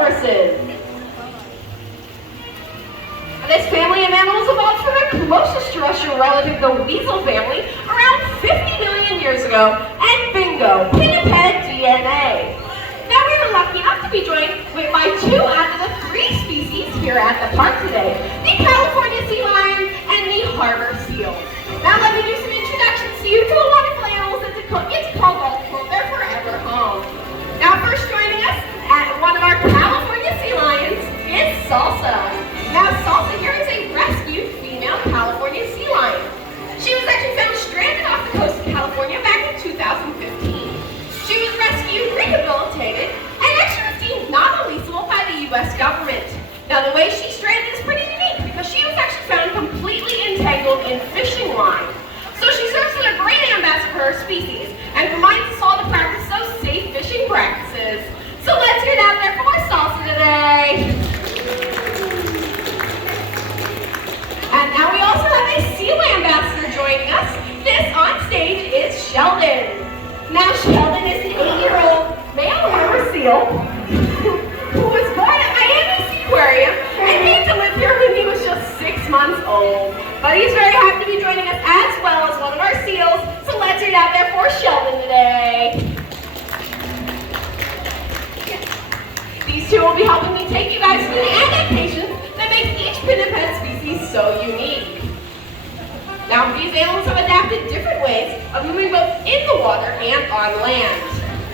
Horses. This family of animals evolved from their closest terrestrial relative, the weasel family, around 50 million years ago, and bingo, pinniped DNA. Now we are lucky enough to be joined by two out of the three species here at the park today, the California sea lion and the harbor seal. Now let me do some introductions to you to the wonderful animals that it's called their forever home. Now first joining us at one of our California sea lions is Salsa. Now Salsa here is a rescued female California sea lion. She was actually found stranded off the coast of California back in 2015. She was rescued, rehabilitated, and actually was deemed non-lethal by the U.S. government. Now the way she's stranded is pretty unique because she was actually found completely entangled in fishing line. So she serves as a great ambassador for her species and reminds us all to practice those safe fishing practices. So let's hear it out there for Salsa today. And now we also have a seal ambassador joining us. This on stage is Sheldon. Now Sheldon is an 8-year-old male harbor seal who was born at Miami Seaquarium and came to live here when he was just 6 months old. But he's very happy to be joining us as well as one of our seals. So let's hear it out there for Sheldon today. These two will be helping me take you guys through the adaptations that make each pinniped species so unique. Now, these animals have adapted different ways of moving both in the water and on land.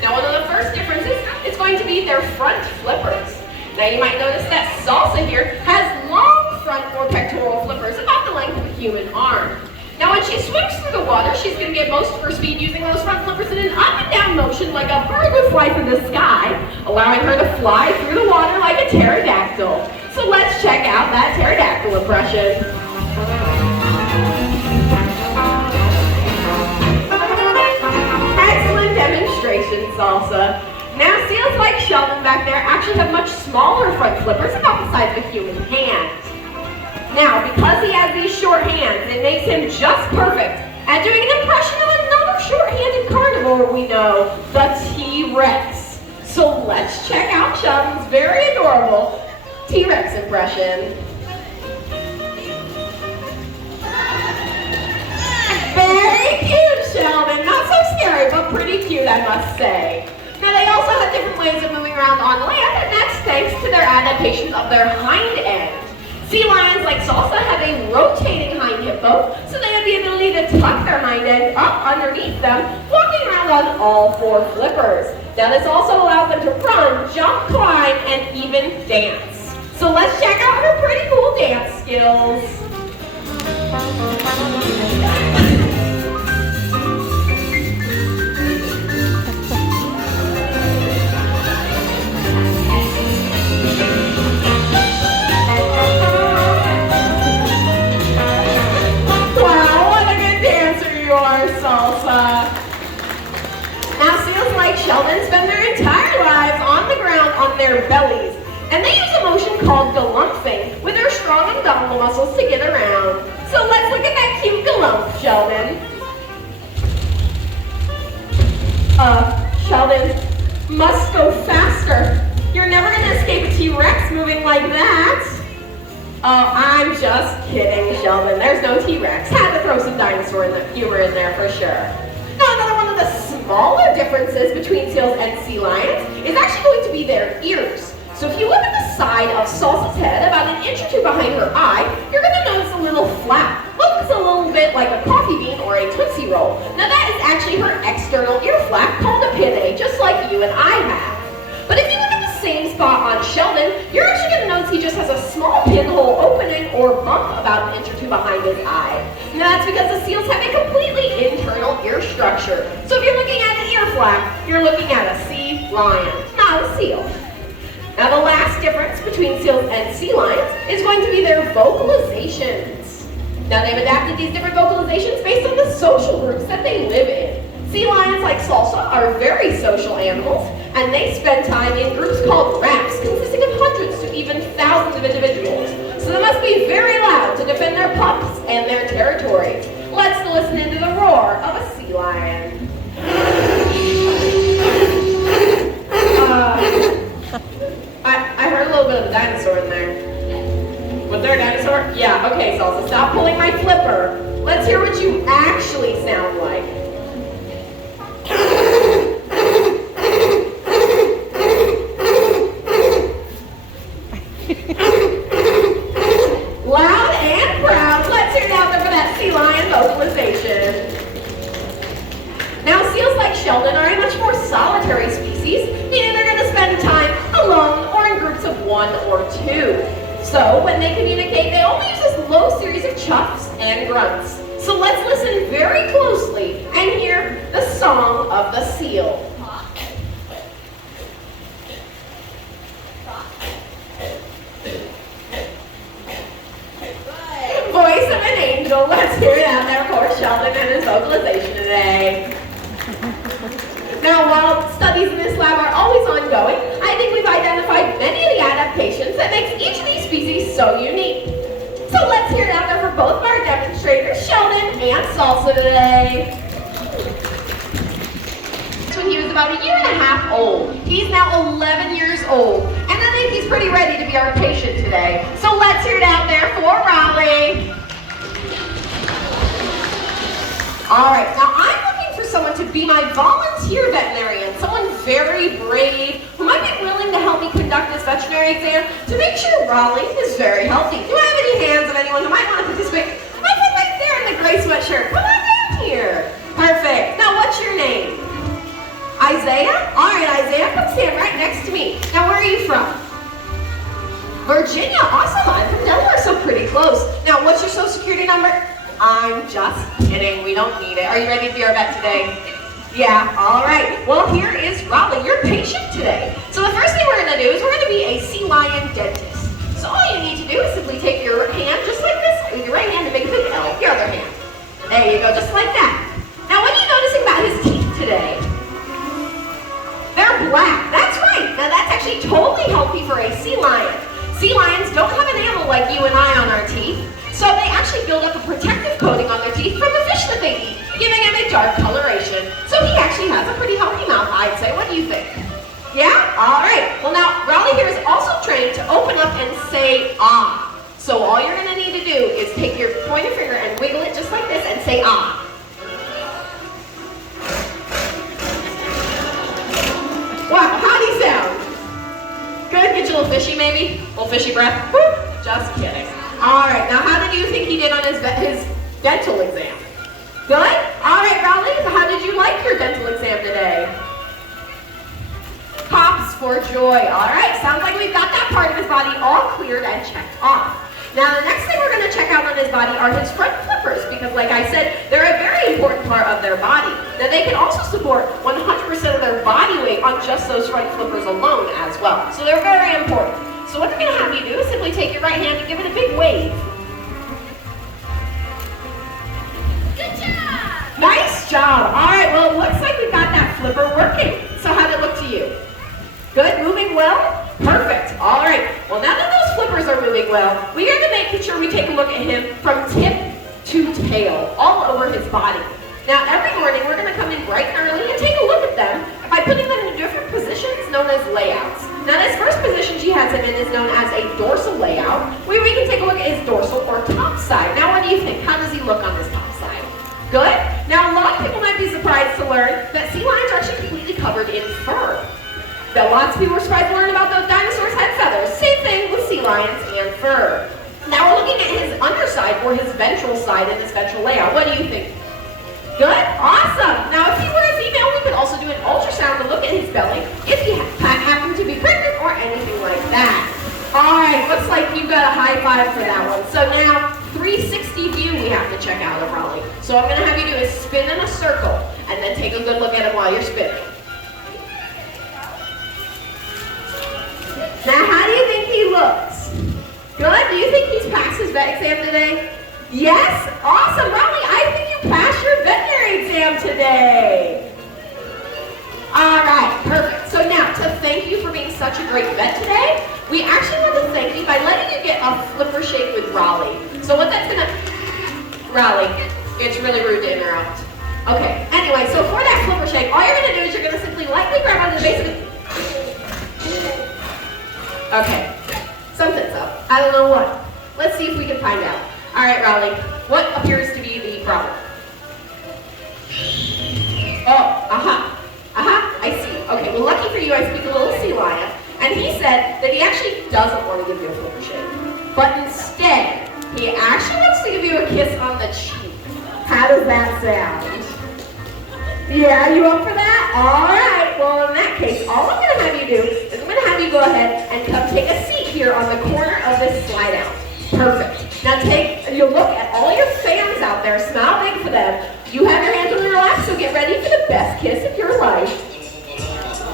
Now, one of the first differences is going to be their front flippers. Now, you might notice that Salsa here has long front or pectoral flippers about the length of a human arm. Now, when she swims through the water, she's going to get most of her speed using those front flippers in an up and down motion like a bird would fly through the sky, allowing her to fly through the water like a pterodactyl. So let's check out that pterodactyl impression. Excellent demonstration, Salsa. Now, seals like Sheldon back there actually have much smaller front flippers, about the size of a human hand. Now, because he has these short hands, it makes him just perfect at doing an impression of another short-handed carnivore we know, the T-Rex. So let's check out Sheldon's very adorable T-Rex impression. Very cute, Sheldon. Not so scary, but pretty cute, I must say. Now, they also have different ways of moving around on land, and that's thanks to their adaptations of their hind end. Sea lions like Salsa have a rotating hind hip bone, so they have the ability to tuck their hind end up underneath them, walking around on all four flippers. Now, this also allows them to run, jump, climb, and even dance. So let's check out her pretty cool dance skills. Salsa. Now, seals like Sheldon spend their entire lives on the ground on their bellies, and they use a motion called galumphing with their strong abdominal muscles to get around. So let's look at that cute galumph, Sheldon. Sheldon, must go faster. You're never going to escape a T-Rex moving like that. Oh, I'm just kidding, Sheldon. There's no T-Rex. Had to throw some dinosaur humor in there for sure. Now, another one of the smaller differences between seals and sea lions is actually going to be their ears. So if you look at the side of Salsa's head, about an inch or two behind her eye, you're going to notice a little flap. Looks a little bit like a coffee bean or a Tootsie Roll. Now, that is actually her external ear flap called a pinnae, just like you and I have. But if you look at the same spot on Sheldon, you're actually going to notice he just has a small pinhole opening or bump about an inch or two behind his eye. Now that's because the seals have a completely internal ear structure. So if you're looking at an ear flap, you're looking at a sea lion, not a seal. Now the last difference between seals and sea lions is going to be their vocalizations. Now they've adapted these different vocalizations based on the social groups that they live in. Sea lions like Salsa are very social animals, and they spend time in groups called rafts, consisting of hundreds to even thousands of individuals. So they must be very loud to defend their pups and their territory. Let's listen into the roar of a sea lion. little bit of a dinosaur in there. Was there a dinosaur? Yeah, okay, Salsa, stop pulling my flipper. Let's hear what you actually sound like. Loud and proud. Let's hear it out there for that sea lion vocalization. Now, seals like Sheldon are a much more solitary species, meaning they're going to spend time alone or in groups of 1 or 2. So, when they communicate, they only use this low series of chuffs and grunts. So let's listen very closely and hear the song of the seal. Voice of an angel. Let's hear it out there for Sheldon and his vocalization today. Now, while studies in this lab are always ongoing, I think we've identified many of the adaptations that makes each of these species so unique. So let's hear it out there for both of our demonstrators, Sheldon and Salsa today. When he was about 1.5 years old. He's now 11 years old, and I think he's pretty ready to be our patient today. So let's hear it out there for Raleigh. All right, now I'm looking for someone to be my volunteer veterinarian, someone very brave, who might be willing to help me conduct this veterinary exam to make sure Raleigh is very healthy. Do I have any hands of anyone who might want to participate? I think right there in the gray sweatshirt. Come on down here. Perfect. Now, what's your name? Isaiah? All right, Isaiah, come stand right next to me. Now, where are you from? Virginia. Awesome. I'm from Delaware, so pretty close. Now, what's your social security number? I'm just kidding. We don't need it. Are you ready to be our vet today? Yeah, all right. Well, here is Raleigh, your patient today. So the first thing we're going to do is we're going to be a sea lion dentist. So all you need to do is simply take your hand just like this, with your right hand and make a big L, your other hand. There you go, just like that. Now, what are you noticing about his teeth today? They're black. That's right. Now, that's actually totally healthy for a sea lion. Sea lions don't have enamel like you and I on our teeth. So they actually build up a protective coating on their teeth from the fish that they eat, giving them a dark coloration. So he actually has a pretty healthy mouth, I'd say. What do you think? Yeah? All right. Well, now, Raleigh here is also trained to open up and say, ah. So all you're going to need to do is take your pointer finger and wiggle it just like this and say, ah. Wow, how'd he sound? Good? Get you a little fishy, maybe? A little fishy breath? Woo. Just kidding. All right, now how did you think he did on his dental exam? Good? All right, Raleigh, how did you like your dental exam today? Pops for joy. All right, sounds like we've got that part of his body all cleared and checked off. Now, the next thing we're going to check out on his body are his front flippers, because like I said, they're a very important part of their body. Now, they can also support 100% of their body weight on just those front flippers alone as well. So they're very important. So what they're going to have you do is simply take your right hand and give it a big wave. Good job! Nice job! All right, well, it looks like we've got that flipper working. So how'd it look to you? Good? Moving well? Perfect. All right. Well, now that those flippers are moving well, we are going to make sure we take a look at him from tip to tail, all over his body. Now, every morning, we're going to come in bright and early and take a look at them by putting them in different positions known as layouts. Now, this first position she has him in is known as a dorsal layout, where we can take a look at his dorsal or top side. Now, what do you think? How does he look on this top side? Good? Now, a lot of people might be surprised to learn that sea lions are actually completely covered in fur. Now, lots of people were surprised to learn about those dinosaurs had feathers. Same thing with sea lions and fur. Now, we're looking at his underside, or his ventral side in this ventral layout. What do you think? Good? Awesome. Now, if he were a female, we could also do an ultrasound to look at his belly if he happened to be pregnant or anything like that. All right, looks like you got a high five for that one. So now, 360 view we have to check out of Raleigh. So what I'm going to have you do is spin in a circle and then take a good look at him while you're spinning. Now, how do you think he looks? Good? Do you think he's passed his vet exam today? Yes? Awesome, Raleigh, I think you passed your veterinary exam today. All right, perfect. So now, to thank you for being such a great vet today, we actually want to thank you by letting you get a flipper shake with Raleigh. So what that's gonna, Raleigh, it's really rude to interrupt. Okay, anyway, so for that flipper shake, all you're gonna do is you're gonna simply lightly grab onto the base of it. Okay. Something's up. I don't know what. Let's see if we can find out. All right, Raleigh, what appears to be the problem? Oh, I see. Okay, well, lucky for you, I speak a little sea lion, and he said that he actually doesn't want to give you a flipper shake, but instead, he actually wants to give you a kiss on the cheek. How does that sound? Yeah, you up for that? All right, well, in that case, all I'm gonna have you do is I'm gonna have you go ahead and come take a seat here on the corner of this slide out. Perfect. Now you look at all your fans out there, smile big for them. You have your hands on your lap, so get ready for the best kiss of your life.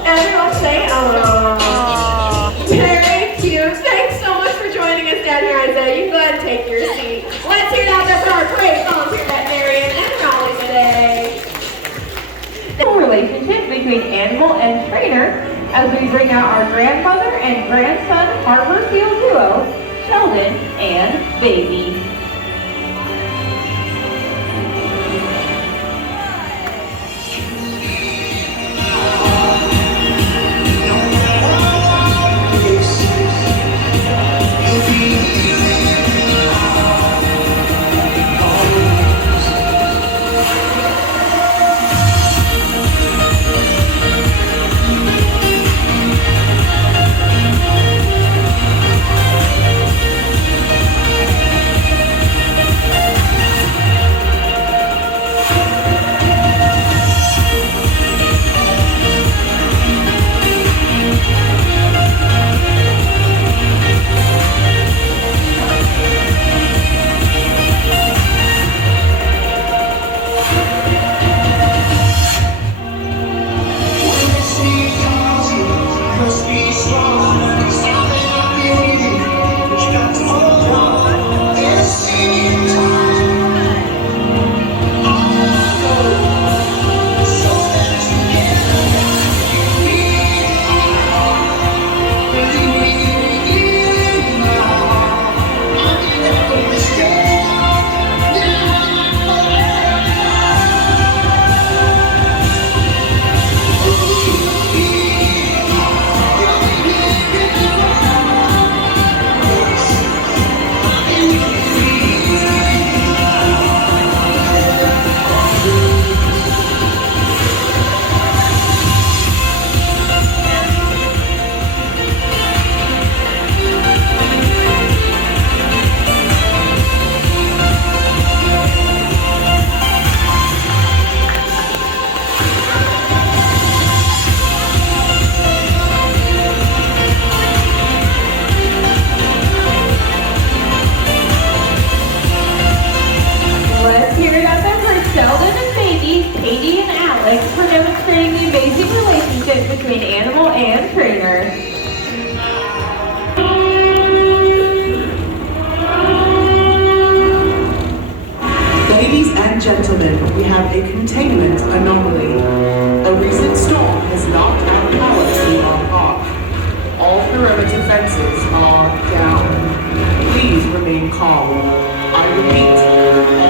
Everyone say, "Aww." Very cute. Thanks so much for joining us down here, Isaiah. You go ahead and take your seat. Let's hear it out there for our great volunteer veterinarian and Raleigh today. The relationship between animal and trainer as we bring out our grandmother and grandson Harborfield duo, Sheldon and Baby. For demonstrating the amazing relationship between animal and trainer. Ladies and gentlemen, we have a containment anomaly. A recent storm has knocked out power to our park. All perimeter fences are down. Please remain calm. I repeat,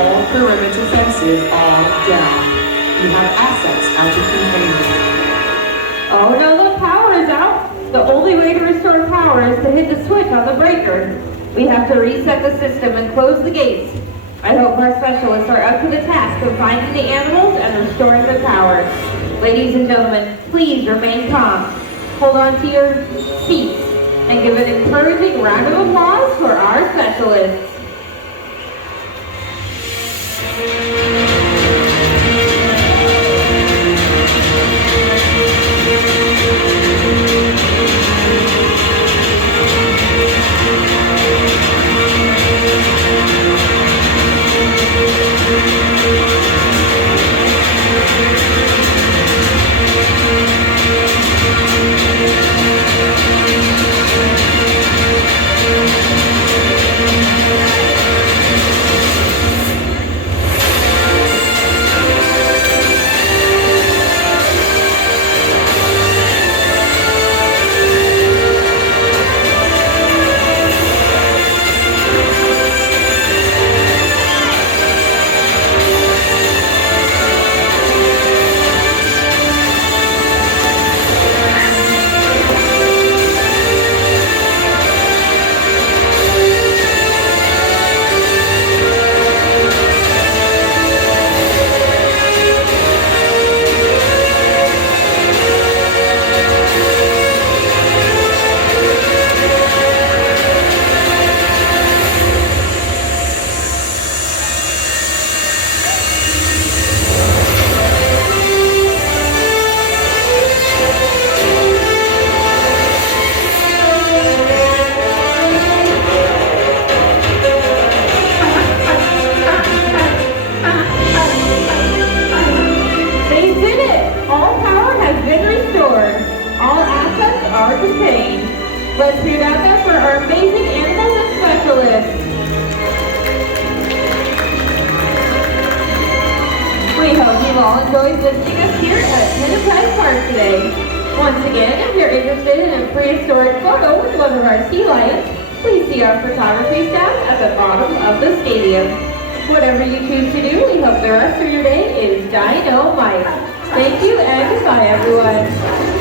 all perimeter fences are down. We have assets out of containment. Oh no, the power is out. The only way to restore power is to hit the switch on the breaker. We have to reset the system and close the gates. I hope our specialists are up to the task of finding the animals and restoring the power. Ladies and gentlemen, please remain calm. Hold on to your seats and give an encouraging round of applause for our specialists. for our amazing animals and specialists. We hope you've all enjoyed visiting us here at Enterprise Park today. Once again, if you're interested in a prehistoric photo with one of our sea lions, please see our photography staff at the bottom of the stadium. Whatever you choose to do, we hope the rest of your day is dynamite. Thank you and goodbye, everyone.